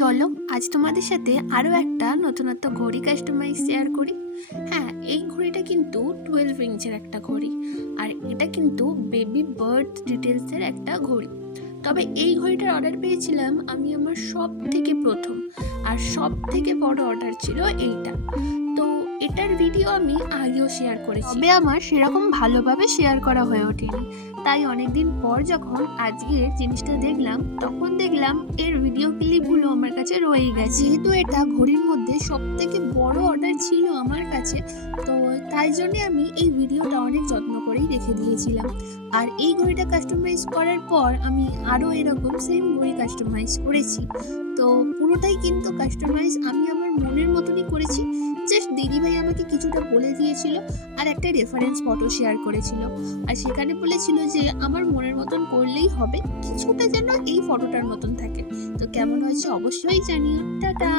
চলো আজ তোমাদের সাথে আরও একটা নতুনত্ব ঘড়ি কাস্টমাইজ শেয়ার করি। হ্যাঁ, এই ঘড়িটা কিন্তু 12 ইঞ্চের একটা ঘড়ি, আর এটা কিন্তু বেবি বার্থ ডিটেলসের একটা ঘড়ি। তবে এই ঘড়িটার অর্ডার পেয়েছিলাম আমি আমার সব থেকে প্রথম, আর সব থেকে বড় অর্ডার ছিল এইটা। তো এটার ভিডিও আমি আগেও শেয়ার করেছি, তবে আমার সেরকম ভালোভাবে শেয়ার করা হয়ে ওঠেনি। তাই অনেকদিন পর যখন আজকের জিনিসটা দেখলাম, তখন দেখলাম এর ভিডিও ক্লিপগুলো আমার কাছে রয়েই গেছে। যেহেতু এটা ঘড়ির মধ্যে সব থেকে বড় অর্ডার ছিল আমার কাছে, তো তাই জন্য আমি এই ভিডিওটা অনেক যত্ন করেই রেখে দিয়েছিলাম। আর এই ঘড়িটা কাস্টমাইজ করার পর আমি আরও এরকম সেম ঘড়ি কাস্টমাইজ করেছি। তো পুরোটাই কিন্তু কাস্টমাইজ আমি আমার মনের মতনই করেছি। জাস্ট দিদিভাই আমাকে কিছুটা বলে দিয়েছিল, আর একটা রেফারেন্স ফটো শেয়ার করেছিল, আর সেখানে বলেছিল যে আমার মনের মতন করলেই হবে, কিছুটা যেন এই ফটোটার মতন থাকে। তো কেমন হয়েছে অবশ্যই জানিও। টাটা।